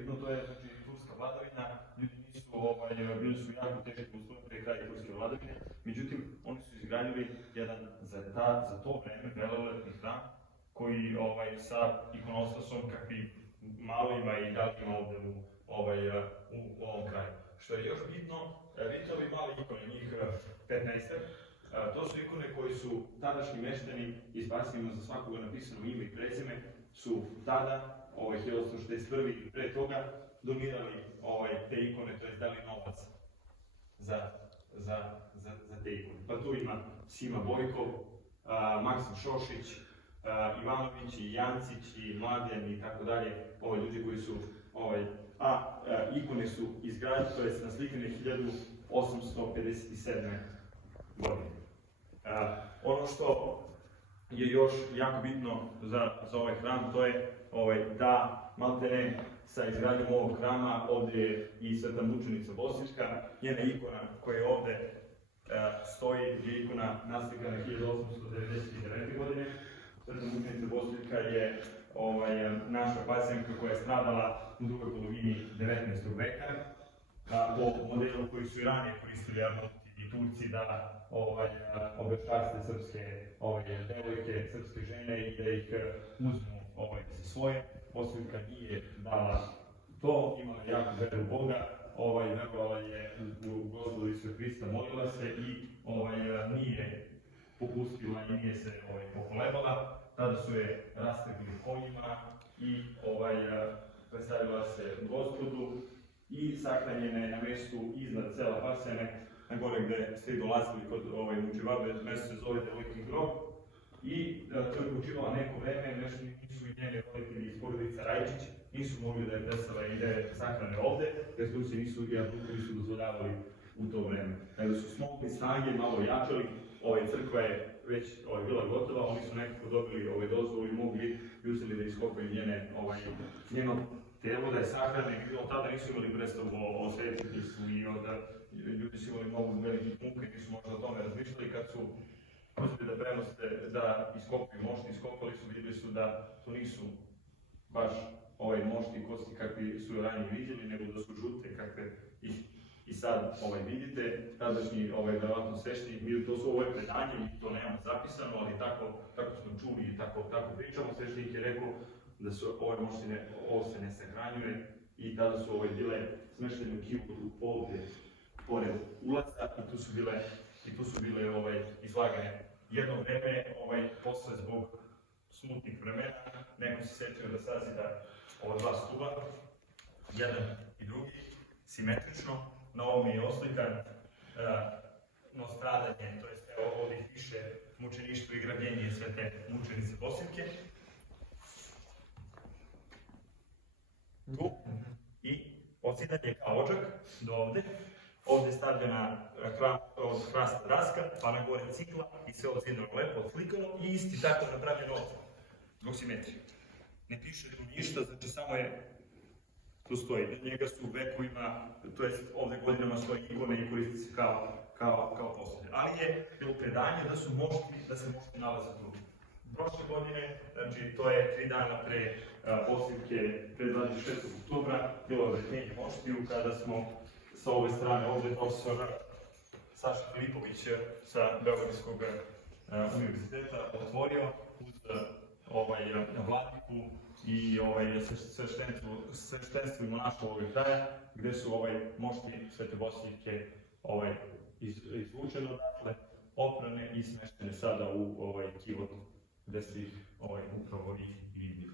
bitno, to je znači, turska vladavina, ljudi bili su jako teški uslovi pre kraja turske vladavine, međutim, oni su izgradili jedan za to vreme velelepni hram, koji sa ikonostasom kakvi malo ima i da ima ovde u ovom kraju. Što je još bitno, vidite ovi mali ikone, njih 15. To su ikone koji su tadašnji meštani, izbacimo za svakoga napisano ime i prezime, su tada, 1861. i pre toga, donirali te ikone, to je dali novac za te ikone. Pa tu ima Sima Bojkov, Maksim Šošić, Ivanović i Jancić i Mladen i tako dalje, ljudi koji su, ikone su izgrađene, to je naslikane 1857. godine. Ono što je još jako bitno za ovaj hram, to je da maltene sa izgradnjom ovog hrama ovde je i Sveta mučenica Bosiljka, njena ikona koja ovde stoji je ikona naslikana 1899. godine. Sveta mučenica Bosiljka je naša pacijentka koja je stradala u drugoj polovini 19. veka, po modelu koji su i ranije koristili Arnauti i Turci da obeščaste srpske devojke, srpske žene i da ih uzmu za svoje. Bosiljka nije dala to, imala jako veru Boga, verovala je u Gospodu Isusa Hrista, molila se i nije popustila i nije se pokolebala. Tada su je rastegli konjima i predstavila se Gospodu i sahranjena je na mestu iznad sela Pasjane, na gore gde ste dolazili kod Mučevabe, mesto se zove Devojkin grob. I to je učivala neko vreme, nešto nisu i njene roditelji iz porodica Rajčić, nisu mogli da je presale i da je sahrane ovde, jer Turci nisu dozvoljavali u to vreme. Kada su smogli snage, malo jačali, crkva je već bila gotova, oni su nekako dobili dozvolu i mogli i uzeli da iskopaju njeno telo, da je sahrane, jer tada nisu imali predstavu o svećeništvu i ljudi su imali mnogo velikih muka i nisu možda o tome razmišljali. Kad su uspeli da prenose, da iskopaju mošti, iskopali su, vidjeli su da to nisu baš mošti i kosti kakvi su ranije vidjeli, nego da su žute kakve ih i sad vidite. Tadašnji, verovatno sveštenik, to su predanje, mi to nemamo zapisano, ali tako smo čuli i tako pričamo. Sveštenik je rekao da su ove moštine, ovo se ne sahranjuje i tada su bile smeštene u kivotu ovde, pored ulaza i tu su bile izlagane. Jedno vreme, posle zbog smutnih vremena, neko se setio da sazida ova dva stuba, jedan i drugi, simetrično. Na ovom je oslikan stradanje, to jest ovdje piše mučeništvo i grabljenje Svete mučenice Bosiljke. Tu i odsjedanje kao ođak do ovde. Ovde je stavljena od hrasta daska, pa na gore cikla i sve odsjedano lepo odslikano i isti tako napravljeno ovde, zbog simetrije. Ne piše tu ništa, znači samo je tu stoji. Njega su vekovima, to jest ovde godinama stoji ikone i koristi se kao posljednje. Ali je bilo predanje da se mošti nalaze tu. Prošle godine, znači to je 3 dana pre Bosiljke, pre 26. oktobra, bilo je obretenje moštiju kada smo sa ove strane ovde profesor Saša Filipović sa Beogradskog univerziteta otvorio uz vladiku i sveštenstvo i monaštvo ovog kraja, gde su mošti Svete Bosiljke izvučeno, oprane i smeštene sada u kivot, gde se ih upravo i vidimo.